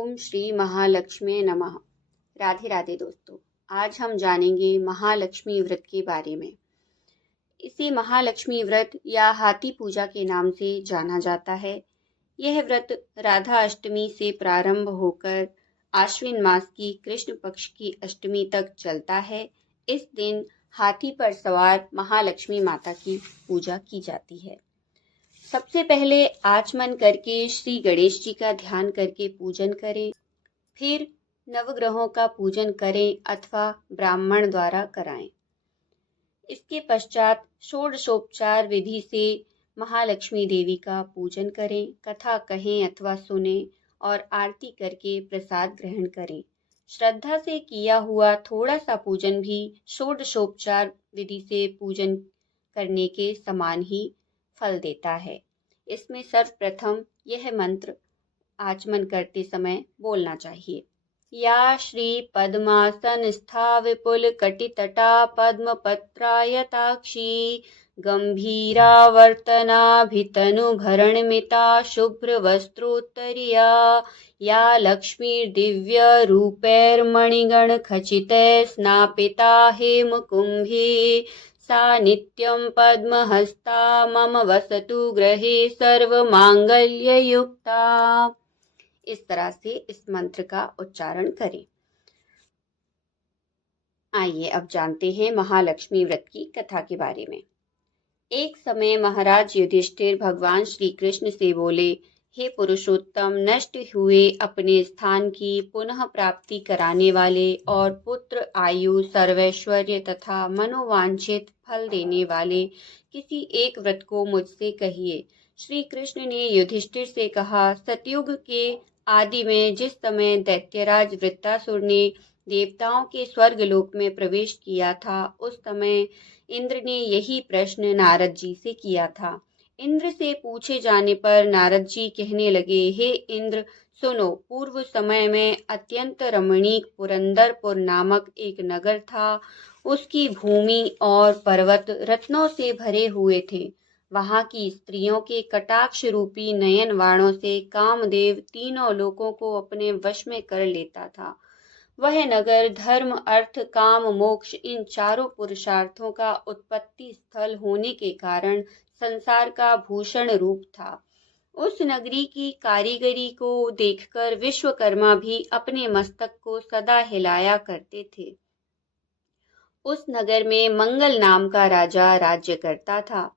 ओम श्री महालक्ष्मी नमः। राधे राधे दोस्तों, आज हम जानेंगे महालक्ष्मी व्रत के बारे में। इसे महालक्ष्मी व्रत या हाथी पूजा के नाम से जाना जाता है। यह व्रत राधा अष्टमी से प्रारंभ होकर आश्विन मास की कृष्ण पक्ष की अष्टमी तक चलता है। इस दिन हाथी पर सवार महालक्ष्मी माता की पूजा की जाती है। सबसे पहले आचमन करके श्री गणेश जी का ध्यान करके पूजन करें। फिर नवग्रहों का पूजन करें अथवा ब्राह्मण द्वारा कराएं। इसके पश्चात षोडशोपचार विधि से महालक्ष्मी देवी का पूजन करें, कथा कहें अथवा सुने और आरती करके प्रसाद ग्रहण करें। श्रद्धा से किया हुआ थोड़ा सा पूजन भी षोडशोपचार विधि से पूजन करने के समान ही फल देता है। इसमें सर्वप्रथम यह मंत्र आचमन करते समय बोलना चाहिए। या श्री पद्मासनस्था विपुल कटितटा पद्मपत्रायताक्षी गंभीरावर्तनाभितनुभरणमिता शुभ्रवस्त्रोत्तरीया या लक्ष्मीर्दिव्यरूपैर्मणिगणखचितैः स्नापिता हेमकुम्भे सा नित्यं पद्महस्ता मम वसतु गृहे सर्वमांगल्ययुक्ता। इस तरह से इस मंत्र का उच्चारण करें। आइए अब जानते हैं महालक्ष्मी व्रत की कथा के बारे में। एक समय महाराज युधिष्ठिर भगवान श्री कृष्ण से बोले, हे पुरुषोत्तम, नष्ट हुए अपने स्थान की पुनः प्राप्ति कराने वाले और पुत्र, आयु, सर्वैश्वर्य तथा मनोवांछित फल देने वाले किसी एक व्रत को मुझसे कहिए। श्री कृष्ण ने युधिष्ठिर से कहा, सतयुग के आदि में जिस समय दैत्यराज वृत्तासुर ने देवताओं के स्वर्गलोक में प्रवेश किया था, उस समय इंद्र ने यही प्रश्न नारद जी से किया था। इंद्र से पूछे जाने पर नारद जी कहने लगे, हे इंद्र, सुनो, पूर्व समय में अत्यंत रमणीक पुरंदरपुर नामक एक नगर था। उसकी भूमि और पर्वत रत्नों से भरे हुए थे। वहां की स्त्रियों के कटाक्ष रूपी नयन वाणों से कामदेव तीनों लोकों को अपने वश में कर लेता था। वह नगर धर्म, अर्थ, काम, मोक्ष इन चारों पुरुषार्थों का उत्पत्ति स्थल होने के कारण संसार का भूषण रूप था। उस नगरी की कारीगरी को देखकर विश्वकर्मा भी अपने मस्तक को सदा हिलाया करते थे। उस नगर में मंगल नाम का राजा राज्य करता था।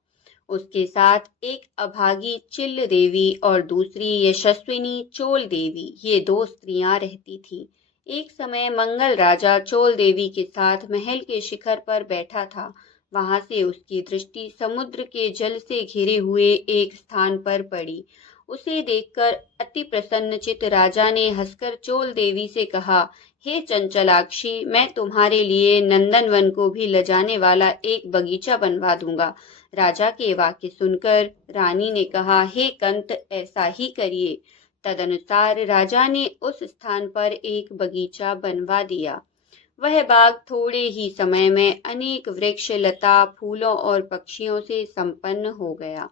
उसके साथ एक अभागी चिल्ल देवी और दूसरी यशस्विनी चोल देवी, ये दो स्त्रियां रहती थीं। एक समय मंगल राजा चोल देवी के साथ महल के शिखर पर बैठा था। वहां से उसकी दृष्टि समुद्र के जल से घिरे हुए एक स्थान पर पड़ी। उसे देखकर अति प्रसन्नचित राजा ने हंसकर चोल देवी से कहा, हे चंचलाक्षी, मैं तुम्हारे लिए नंदनवन को भी लजाने वाला एक बगीचा बनवा दूंगा। राजा के वाक्य सुनकर रानी ने कहा, हे कंत, ऐसा ही करिए। तदनुसार राजा ने उस स्थान पर एक बगीचा बनवा दिया। वह बाग थोड़े ही समय में अनेक वृक्ष, लता, फूलों और पक्षियों से संपन्न हो गया।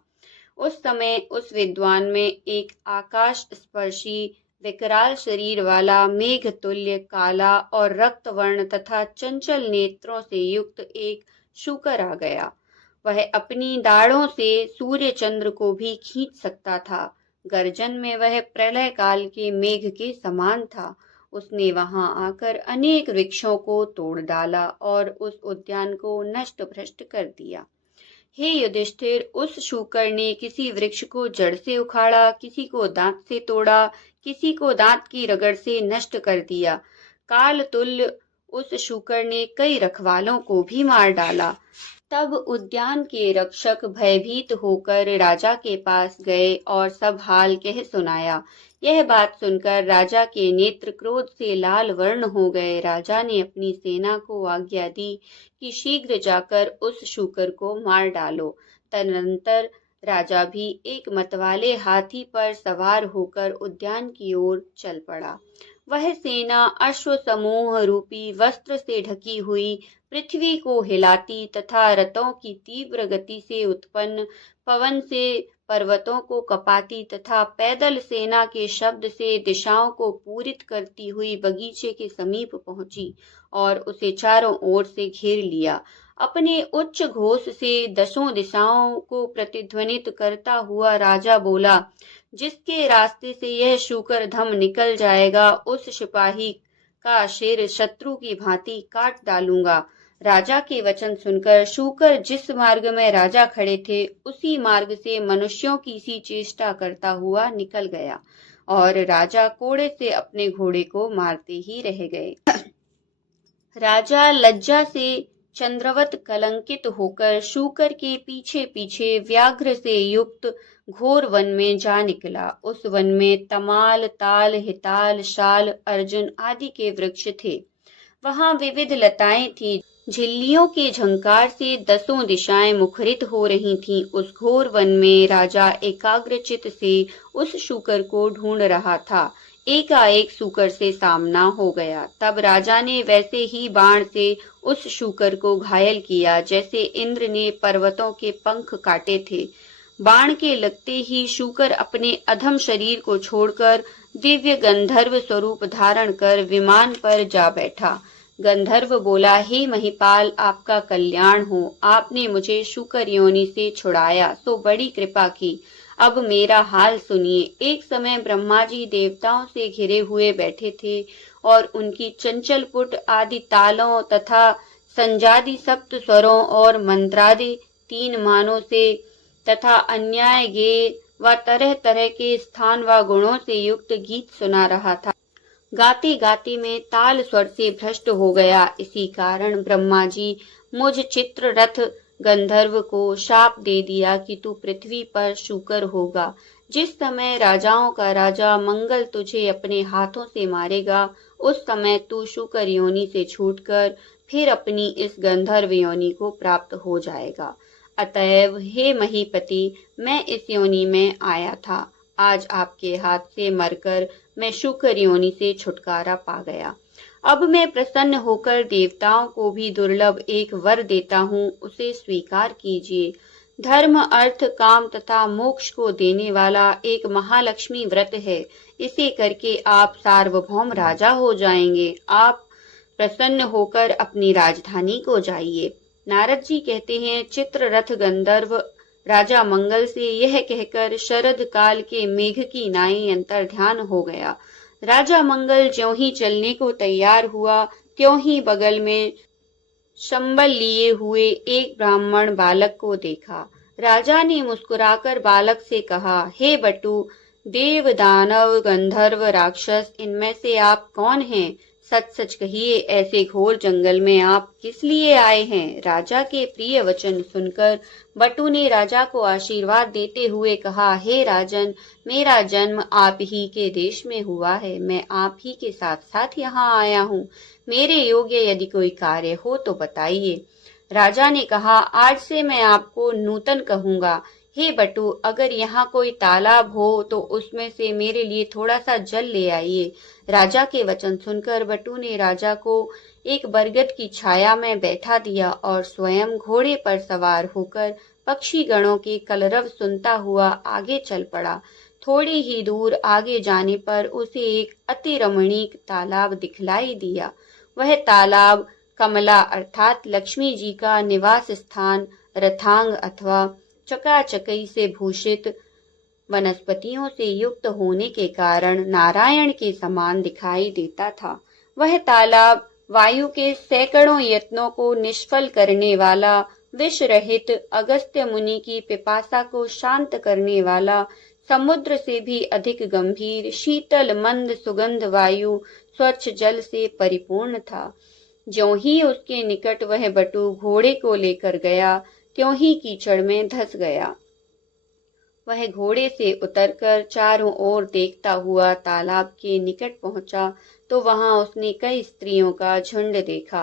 उस समय उस विद्वान में एक आकाश स्पर्शी विकराल शरीर वाला, मेघ तुल्य काला और रक्त वर्ण तथा चंचल नेत्रों से युक्त एक शूकर आ गया। वह अपनी दाढ़ों से सूर्य चंद्र को भी खींच सकता था। गर्जन में वह प्रलय काल के मेघ के समान था। उसने वहां आकर अनेक वृक्षों को तोड़ डाला और उस उद्यान को नष्ट भ्रष्ट कर दिया। हे युधिष्ठिर, उस शूकर ने किसी वृक्ष को जड़ से उखाड़ा, किसी को दांत से तोड़ा, किसी को दांत की रगड़ से नष्ट कर दिया। काल तुल्य उस शूकर ने कई रखवालों को भी मार डाला। तब उद्यान के रक्षक भयभीत होकर राजा के पास गए और सब हाल कह सुनाया। यह बात सुनकर राजा के नेत्र क्रोध से लाल वर्ण हो गए। राजा ने अपनी सेना को आज्ञा दी कि शीघ्र जाकर उस शूकर को मार डालो। तदनंतर राजा भी एक मतवाले हाथी पर सवार होकर उद्यान की ओर चल पड़ा। वह सेना अश्व समूह रूपी वस्त्र से ढकी हुई पृथ्वी को हिलाती तथा रथों की तीव्र गति से उत्पन्न पवन से पर्वतों को कपाती तथा पैदल सेना के शब्द से दिशाओं को पूरित करती हुई बगीचे के समीप पहुंची और उसे चारों ओर से घेर लिया। अपने उच्च घोष से दसों दिशाओं को प्रतिध्वनित करता हुआ राजा बोला, जिसके रास्ते से यह शूकर धम निकल जाएगा, उस सिपाही का सिर शत्रु की भांति काट डालूंगा। राजा के वचन सुनकर शूकर जिस मार्ग में राजा खड़े थे उसी मार्ग से मनुष्यों की सी चेष्टा करता हुआ निकल गया और राजा कोड़े से अपने घोड़े को मारते ही रह गए। राजा लज्जा से चंद्रवत कलंकित होकर शूकर के पीछे पीछे व्याघ्र से युक्त घोर वन में जा निकला। उस वन में तमाल, ताल, हिताल, शाल, अर्जुन आदि के वृक्ष थे। वहां विविध लताएं थीं। झिल्लियों के झंकार से दसों दिशाएं मुखरित हो रही थीं। उस घोर वन में राजा एकाग्रचित से उस शूकर को ढूंढ रहा था। एकाएक शूकर से सामना हो गया। तब राजा ने वैसे ही बाण से उस शूकर को घायल किया जैसे इंद्र ने पर्वतों के पंख काटे थे। बाण के लगते ही शूकर अपने अधम शरीर को छोड़कर दिव्य गंधर्व स्वरूप धारण कर विमान पर जा बैठा। गंधर्व बोला, हे महिपाल, आपका कल्याण हो। आपने मुझे शूकर योनि से छुड़ाया तो बड़ी कृपा की। अब मेरा हाल सुनिए। एक समय ब्रह्मा जी देवताओं से घिरे हुए बैठे थे और उनकी चंचल पुट आदि तालों तथा संजादि सप्त स्वरों और मंत्रादि 3 मानों से तथा अन्याय गे व तरह तरह के स्थान व गुणों से युक्त गीत सुना रहा था। गाते गाते में ताल स्वर से भ्रष्ट हो गया। इसी कारण ब्रह्मा जी मुझ चित्ररथ गंधर्व को शाप दे दिया कि तू पृथ्वी पर शूकर होगा। जिस समय राजाओं का राजा मंगल तुझे अपने हाथों से मारेगा, उस समय तू शूकर योनि से छूटकर फिर अपनी इस गंधर्व योनि को प्राप्त हो जाएगा। अतएव हे महीपति, मैं इस योनि में आया था। आज आपके हाथ से मरकर मैं शूकर योनि से छुटकारा पा गया। अब मैं प्रसन्न होकर देवताओं को भी दुर्लभ एक वर देता हूँ, उसे स्वीकार कीजिए। धर्म, अर्थ, काम तथा मोक्ष को देने वाला एक महालक्ष्मी व्रत है। इसे करके आप सार्वभौम राजा हो जाएंगे। आप प्रसन्न होकर अपनी राजधानी को जाइए। नारद जी कहते हैं, चित्ररथ गंधर्व राजा मंगल से यह कहकर शरद काल के मेघ की नाई अंतर ध्यान हो गया। राजा मंगल ज्यों ही चलने को तैयार हुआ, त्यों ही बगल में शंबल लिए हुए एक ब्राह्मण बालक को देखा। राजा ने मुस्कुराकर बालक से कहा, हे बटू, देव, दानव, गंधर्व, राक्षस, इनमें से आप कौन हैं? सच सच कहिए, ऐसे घोर जंगल में आप किस लिए आए हैं? राजा के प्रिय वचन सुनकर बटू ने राजा को आशीर्वाद देते हुए कहा, हे राजन, मेरा जन्म आप ही के देश में हुआ है। मैं आप ही के साथ साथ यहाँ आया हूँ। मेरे योग्य यदि कोई कार्य हो तो बताइए। राजा ने कहा, आज से मैं आपको नूतन कहूंगा। हे बटू, अगर यहाँ कोई तालाब हो तो उसमें से मेरे लिए थोड़ा सा जल ले आइए। राजा के वचन सुनकर बटू ने राजा को एक बरगद की छाया में बैठा दिया और स्वयं घोड़े पर सवार होकर पक्षी गणों के कलरव सुनता हुआ आगे चल पड़ा। थोड़ी ही दूर आगे जाने पर उसे एक अति रमणीक तालाब दिखलाई दिया। वह तालाब कमला अर्थात लक्ष्मी जी का निवास स्थान, रथांग अथवा चकाचकई से भूषित वनस्पतियों से युक्त होने के कारण नारायण के समान दिखाई देता था। वह तालाब वायु के सैकड़ों यत्नों को निष्फल करने वाला, विष रहित, अगस्त्य मुनि की पिपासा को शांत करने वाला, समुद्र से भी अधिक गंभीर, शीतल मंद सुगंध वायु, स्वच्छ जल से परिपूर्ण था। ज्यों ही उसके निकट वह बटू घोड़े को लेकर गया, त्यों ही कीचड़ में धंस गया। वह घोड़े से उतरकर चारों ओर देखता हुआ तालाब के निकट पहुंचा तो वहां उसने कई स्त्रियों का झुंड देखा।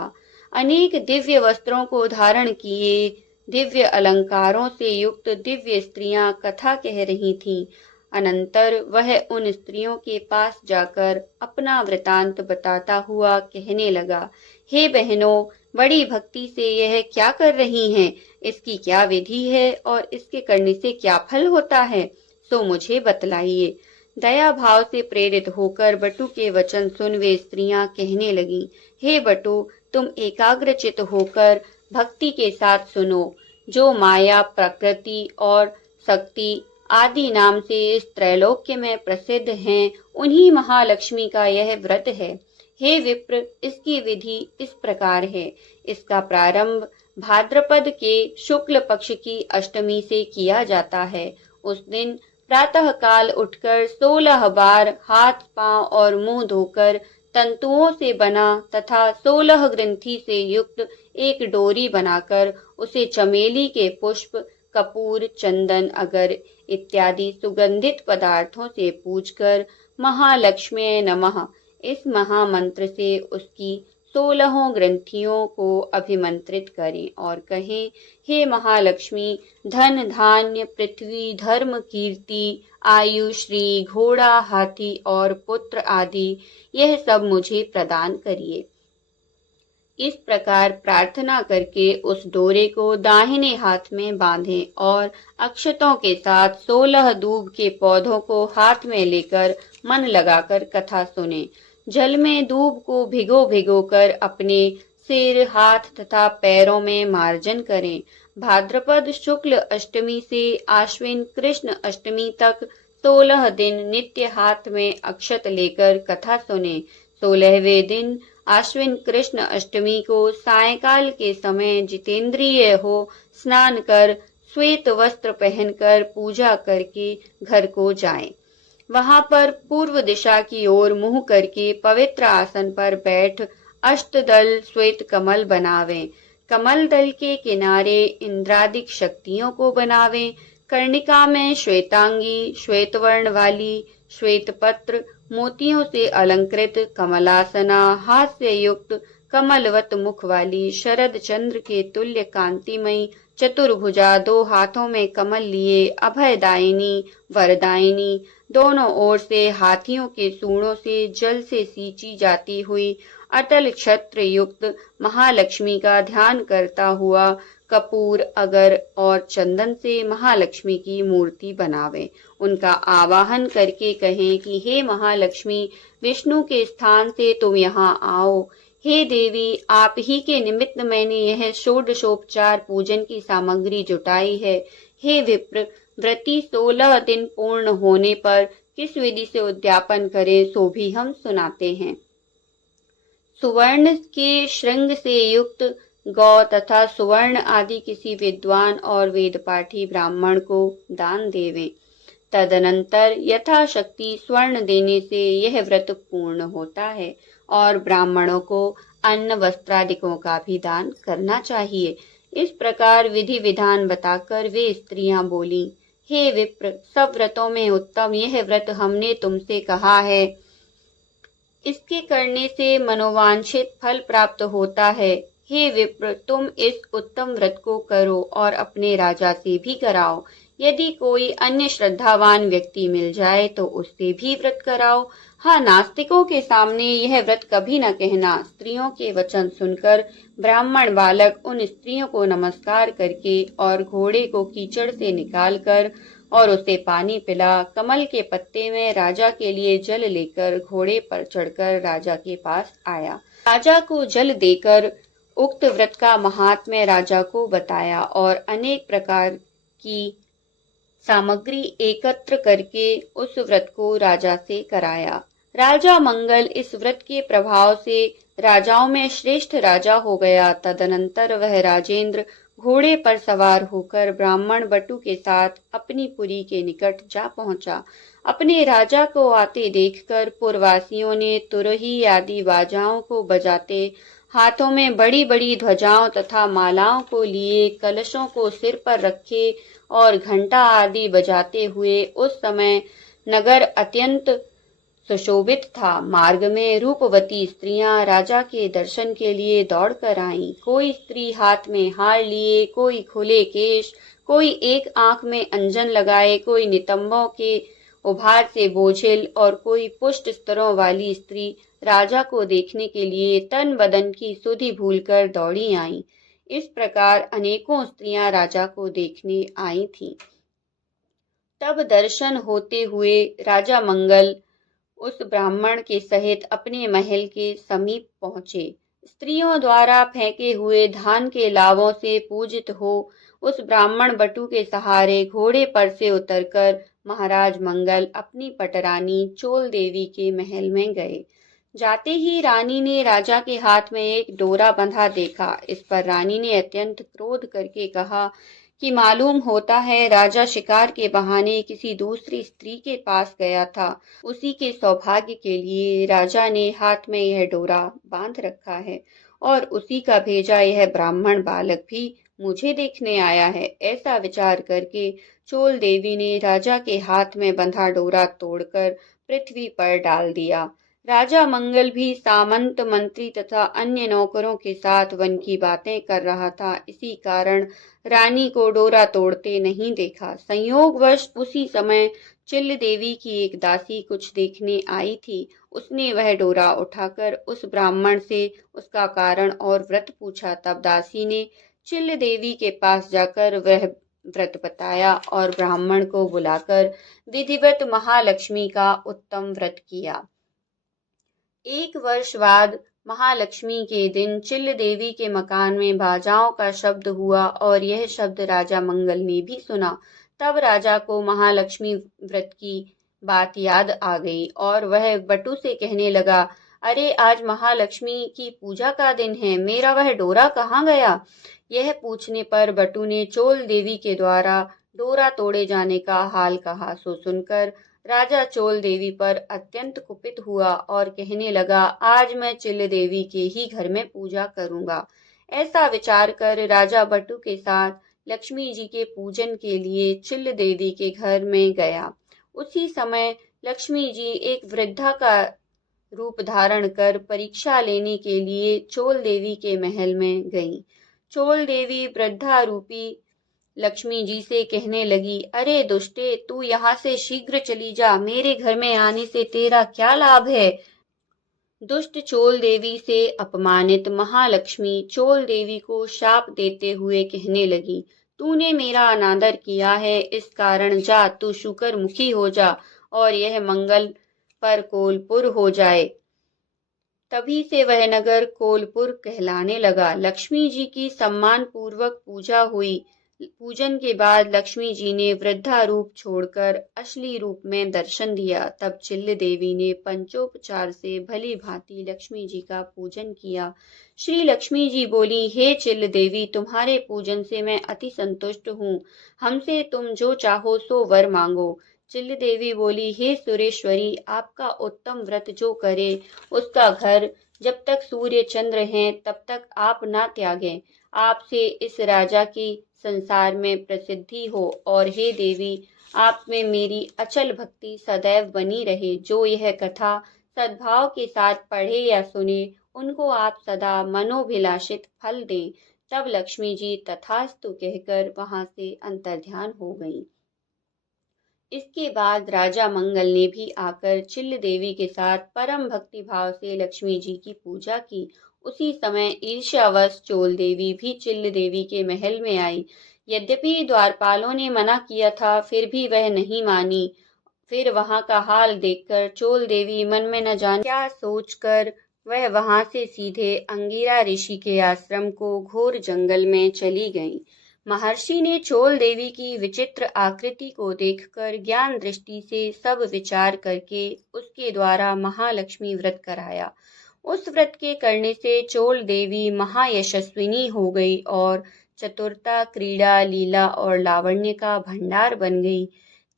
अनेक दिव्य वस्त्रों को धारण किए, दिव्य अलंकारों से युक्त दिव्य स्त्रियां कथा कह रही थीं। अनंतर वह उन स्त्रियों के पास जाकर अपना वृतांत बताता हुआ कहने लगा, हे बहनों, बड़ी भक्ति से यह क्या कर रही हैं? इसकी क्या विधि है और इसके करने से क्या फल होता है? सो मुझे बतलाइए। दया भाव से प्रेरित होकर बटु के वचन सुन वे स्त्रियां कहने लगीं, हे बटु, तुम एकाग्रचित होकर भक्ति के साथ सुनो। जो माया, प्रकृति और शक्ति आदि नाम से इस त्रैलोक्य में प्रसिद्ध हैं, उन्हीं महालक्ष्मी का यह व्रत है। हे विप्र, इसकी विधि इस प्रकार है। इसका प्रारंभ भाद्रपद के शुक्ल पक्ष की अष्टमी से किया जाता है। उस दिन प्रातः काल उठकर 16 बार हाथ, पांव और मुंह धोकर तंतुओं से बना तथा 16 ग्रंथि से युक्त एक डोरी बनाकर उसे चमेली के पुष्प, कपूर, चंदन, अगर इत्यादि सुगंधित पदार्थों से पूजकर महालक्ष्मी नमः इस महामंत्र से उसकी 16 ग्रंथियों को अभिमंत्रित करें और कहें, हे महालक्ष्मी, धन, धान्य, पृथ्वी, धर्म, कीर्ति, आयु, श्री, घोड़ा, हाथी और पुत्र आदि यह सब मुझे प्रदान करिए। इस प्रकार प्रार्थना करके उस डोरे को दाहिने हाथ में बांधें और अक्षतों के साथ 16 दूब के पौधों को हाथ में लेकर मन लगाकर कथा सुने। जल में दूब को भिगो भिगो कर अपने सिर, हाथ तथा पैरों में मार्जन करें। भाद्रपद शुक्ल अष्टमी से आश्विन कृष्ण अष्टमी तक 16 दिन नित्य हाथ में अक्षत लेकर कथा सुने। 16वें दिन आश्विन कृष्ण अष्टमी को सायंकाल के समय जितेंद्रिय हो स्नान कर श्वेत वस्त्र पहनकर पूजा करके घर को जाएं। वहां पर पूर्व दिशा की ओर मुंह करके पवित्र आसन पर बैठ अष्टदल श्वेत कमल बनावें। कमल दल के किनारे इंद्रादिक शक्तियों को बनावें। कर्णिका में श्वेतांगी, श्वेतवर्ण वाली, श्वेत पत्र, मोतियों से अलंकृत कमलासना, हास्य युक्त कमलवत मुख वाली, शरद चंद्र के तुल्य कांतिमयी, चतुर्भुजा, 2 हाथों में कमल लिए, अभयदायिनी, वरदायिनी, दोनों ओर से हाथियों के सूंडों से जल से सींची जाती हुई अटल छत्र युक्त महालक्ष्मी का ध्यान करता हुआ कपूर, अगर और चंदन से महालक्ष्मी की मूर्ति बनावे। उनका आवाहन करके कहें कि हे महालक्ष्मी, विष्णु के स्थान से तुम यहाँ आओ। हे देवी, आप ही के निमित्त मैंने यह षोडशोपचार पूजन की सामग्री जुटाई है। हे विप्र, व्रती 16 दिन पूर्ण होने पर किस विधि से उद्यापन करे सो भी हम सुनाते हैं। सुवर्ण के श्रृंग से युक्त गौ तथा सुवर्ण आदि किसी विद्वान और वेदपाठी ब्राह्मण को दान देवें। तदनंतर यथाशक्ति स्वर्ण देने से यह व्रत पूर्ण होता है और ब्राह्मणों को अन्न वस्त्रादिकों का भी दान करना चाहिए। इस प्रकार विधि विधान बताकर वे स्त्रियां बोली, हे विप्र, सब व्रतों में उत्तम यह व्रत हमने तुमसे कहा है। इसके करने से मनोवांछित फल प्राप्त होता है। हे विप्र, तुम इस उत्तम व्रत को करो और अपने राजा से भी कराओ। यदि कोई अन्य श्रद्धावान व्यक्ति मिल जाए तो उससे भी व्रत कराओ। हाँ, नास्तिकों के सामने यह व्रत कभी न कहना। स्त्रियों के वचन सुनकर ब्राह्मण बालक उन स्त्रियों को नमस्कार करके और घोड़े को कीचड़ से निकालकर और उसे पानी पिला, कमल के पत्ते में राजा के लिए जल लेकर घोड़े पर चढ़कर राजा के पास आया। राजा को जल देकर उक्त व्रत का महात्म्य राजा को बताया और अनेक प्रकार की सामग्री एकत्र करके उस व्रत को राजा से कराया। राजा मंगल इस व्रत के प्रभाव से राजाओं में श्रेष्ठ राजा हो गया। तदनंतर वह राजेंद्र घोड़े पर सवार होकर ब्राह्मण बटु के साथ अपनी पुरी के निकट जा पहुंचा। अपने राजा को आते देखकर पुरवासियों ने तुरही आदि बाजाओं को बजाते, हाथों में बड़ी बड़ी ध्वजाओं तथा मालाओं को लिए, कलशों को सिर पर रखे और घंटा आदि बजाते हुए उस समय नगर अत्यंत सुशोभित था। मार्ग में रूपवती स्त्रियां राजा के दर्शन के लिए दौड़ कर आईं। कोई स्त्री हाथ में हार लिए, कोई खुले केश, कोई एक आंख में अंजन लगाए, कोई नितंबों के उभार से बोझिल और कोई पुष्ट स्तरों वाली स्त्री राजा को देखने के लिए तन बदन की सुधि भूलकर दौड़ी आईं। इस प्रकार अनेकों स्त्रियां राजा को देखने आई थीं। तब दर्शन होते हुए राजा मंगल उस ब्राह्मण के सहित अपने महल के समीप पहुंचे। स्त्रियों द्वारा फेंके हुए धान के लावों से पूजित हो उस ब्राह्मण बटु के सहारे घोड़े पर से उतरकर महाराज मंगल अपनी पटरानी चोल देवी के महल में गए। जाते ही रानी ने राजा के हाथ में एक डोरा बंधा देखा। इस पर रानी ने अत्यंत क्रोध करके कहा कि मालूम होता है राजा शिकार के बहाने किसी दूसरी स्त्री के पास गया था। उसी के सौभाग्य के लिए राजा ने हाथ में यह डोरा बांध रखा है और उसी का भेजा यह ब्राह्मण बालक भी मुझे देखने आया है। ऐसा विचार करके चोल देवी ने राजा के हाथ में बंधा डोरा तोड़कर पृथ्वी पर डाल दिया। राजा मंगल भी सामंत मंत्री तथा अन्य नौकरों के साथ वन की बातें कर रहा था। इसी कारण रानी को डोरा तोड़ते नहीं देखा। संयोगवश उसी समय चिल्ल देवी की एक दासी कुछ देखने आई थी। उसने वह डोरा उठाकर उस ब्राह्मण से उसका कारण और व्रत पूछा। तब दासी ने चिल्ल देवी के पास जाकर वह व्रत बताया और ब्राह्मण को बुलाकर विधिवत महालक्ष्मी का उत्तम व्रत किया। एक वर्ष बाद महालक्ष्मी के दिन चिल्ल देवी के मकान में बाजाओं का शब्द हुआ और यह शब्द राजा मंगल ने भी सुना। तब राजा को महालक्ष्मी व्रत की बात याद आ गई और वह बटु से कहने लगा, अरे आज महालक्ष्मी की पूजा का दिन है, मेरा वह डोरा कहाँ गया? यह पूछने पर बटु ने चोल देवी के द्वारा डोरा तोड़े जाने का हाल कहा। सो सुनकर राजा चोल देवी पर अत्यंत कुपित हुआ और कहने लगा, आज मैं चिल्ल देवी के ही घर में पूजा करूंगा। ऐसा विचार कर राजा बटु के साथ लक्ष्मी जी के पूजन के लिए चिल्ल देवी के घर में गया। उसी समय लक्ष्मी जी एक वृद्धा का रूप धारण कर परीक्षा लेने के लिए चोल देवी के महल में गईं। चोल देवी वृद्धा रूपी लक्ष्मी जी से कहने लगी, अरे दुष्टे, तू यहाँ से शीघ्र चली जा, मेरे घर में आने से तेरा क्या लाभ है? दुष्ट चोल देवी से अपमानित महालक्ष्मी चोल देवी को शाप देते हुए कहने लगी, तूने मेरा अनादर किया है, इस कारण जा तू शुकर मुखी हो जा और यह मंगल पर कोलपुर हो जाए। तभी से वह नगर कोलपुर कहलाने लगा। लक्ष्मी जी की सम्मान पूर्वक पूजा हुई। पूजन के बाद लक्ष्मी जी ने वृद्धा रूप छोड़कर असली रूप में दर्शन दिया। तब चिल्ल देवी ने पंचोपचार से भली भांति लक्ष्मी जी का पूजन किया। श्री लक्ष्मी जी बोली, हे चिल्ल देवी, तुम्हारे पूजन से मैं अति संतुष्ट हूँ। हमसे तुम जो चाहो सो वर मांगो। चिल्ल देवी बोली, हे सुरेश्वरी, आपका उत्तम व्रत जो करे उसका घर जब तक सूर्य चंद्र हैं तब तक आप ना त्यागें। आपसे इस राजा की संसार में प्रसिद्धि हो और हे देवी, आप में मेरी अचल भक्ति सदैव बनी रहे। जो यह कथा सद्भाव के साथ पढ़े या सुने उनको आप सदा मनोभिलाषित फल दें। तब लक्ष्मी जी तथास्तु कहकर वहां से अंतर्ध्यान हो गईं। इसके बाद राजा मंगल ने भी आकर चिल्ल देवी के साथ परम भक्ति भाव से लक्ष्मी जी की पूजा की। उसी समय ईर्ष्यावश चोल देवी भी चिल्ल देवी के महल में आई। यद्यपि द्वारपालों ने मना किया था, फिर भी वह नहीं मानी। फिर वहां का हाल देखकर चोल देवी मन में न जाने क्या सोचकर वह वहां से सीधे अंगिरा ऋषि के आश्रम को घोर जंगल में चली गई। महर्षि ने चोल देवी की विचित्र आकृति को देखकर ज्ञान दृष्टि से सब विचार करके उसके द्वारा महालक्ष्मी व्रत कराया। उस व्रत के करने से चोल देवी महायशस्विनी हो गई और चतुरता, क्रीड़ा, लीला और लावण्य का भंडार बन गई।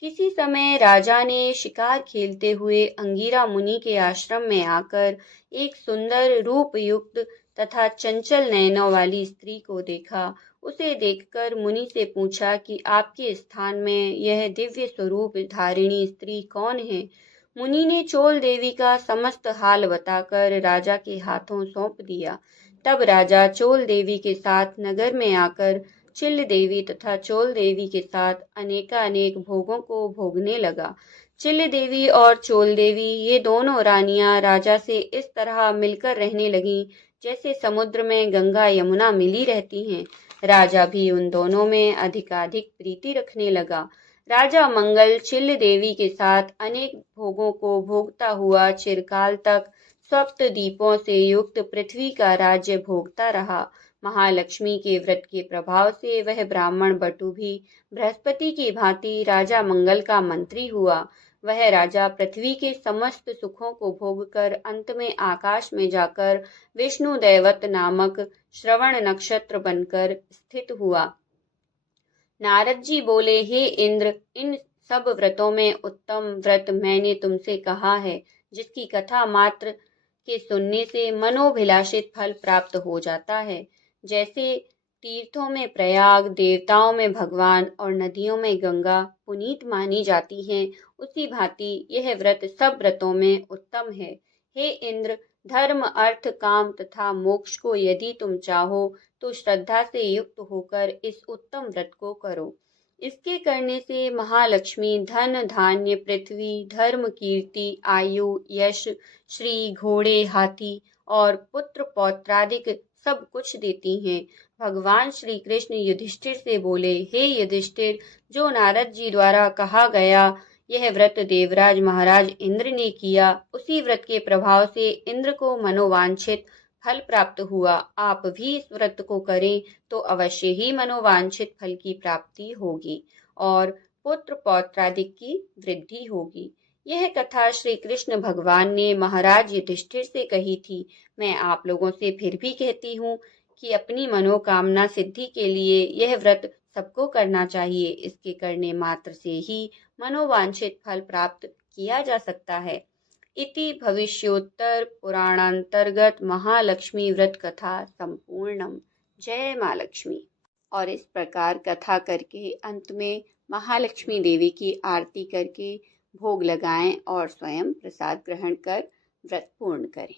किसी समय राजा ने शिकार खेलते हुए अंगिरा मुनि के आश्रम में आकर एक सुंदर रूप युक्त तथा चंचल नयनों वाली स्त्री को देखा। उसे देखकर मुनि से पूछा कि आपके स्थान में यह दिव्य स्वरूप धारिणी स्त्री कौन है? मुनि ने चोल देवी का समस्त हाल बताकर राजा के हाथों सौंप दिया। तब राजा चोल देवी के साथ नगर में आकर चिल्ल देवी तथा चोल देवी के साथ अनेकानेक भोगों को भोगने लगा। चिल्ल देवी और चोल देवी ये दोनों रानियां राजा से इस तरह मिलकर रहने लगीं जैसे समुद्र में गंगा यमुना मिली रहती हैं। राजा भी उन दोनों में अधिकाधिक प्रीति रखने लगा। राजा मंगल चिल्ल देवी के साथ अनेक भोगों को भोगता हुआ चिरकाल तक सप्त दीपों से युक्त पृथ्वी का राज्य भोगता रहा। महालक्ष्मी के व्रत के प्रभाव से वह ब्राह्मण बटु भी बृहस्पति की भांति राजा मंगल का मंत्री हुआ। वह राजा पृथ्वी के समस्त सुखों को भोगकर अंत में आकाश में जाकर विष्णु दैवत नामक श्रवण नक्षत्र बनकर स्थित हुआ। नारद जी बोले, हे इंद्र, इन सब व्रतों में उत्तम व्रत मैंने तुमसे कहा है, जिसकी कथा मात्र के सुनने से मनोभिलाषित फल प्राप्त हो जाता है। जैसे तीर्थों में प्रयाग, देवताओं में भगवान और नदियों में गंगा पुनीत मानी जाती हैं, उसी भांति यह व्रत सब व्रतों में उत्तम है। हे इंद्र, धर्म, अर्थ, काम तथा मोक्ष को यदि तुम चाहो तो श्रद्धा से युक्त होकर इस उत्तम व्रत को करो। इसके करने से महालक्ष्मी धन, धान्य, पृथ्वी, धर्म, कीर्ति, आयु, यश, श्री, घोड़े, हाथी और पुत्र पौत्रादिक सब कुछ देती हैं। भगवान श्री कृष्ण युधिष्ठिर से बोले, हे युधिष्ठिर, जो नारद जी द्वारा कहा गया यह व्रत देवराज महाराज इंद्र ने किया, उसी व्रत के प्रभाव से इंद्र को मनोवांछित फल प्राप्त हुआ। आप भी इस व्रत को करें तो अवश्य ही मनोवांछित फल की प्राप्ति होगी और पुत्र पौत्रादिक की वृद्धि होगी। यह कथा श्री कृष्ण भगवान ने महाराज युधिष्ठिर से कही थी। मैं आप लोगों से फिर भी कहती हूँ कि अपनी मनोकामना सिद्धि के लिए यह व्रत सबको करना चाहिए। इसके करने मात्र से ही मनोवांछित फल प्राप्त किया जा सकता है। इति भविष्योत्तर पुराणांतर्गत महालक्ष्मी व्रत कथा संपूर्णम। जय माँ लक्ष्मी। और इस प्रकार कथा करके अंत में महालक्ष्मी देवी की आरती करके भोग लगाएं और स्वयं प्रसाद ग्रहण कर व्रत पूर्ण करें।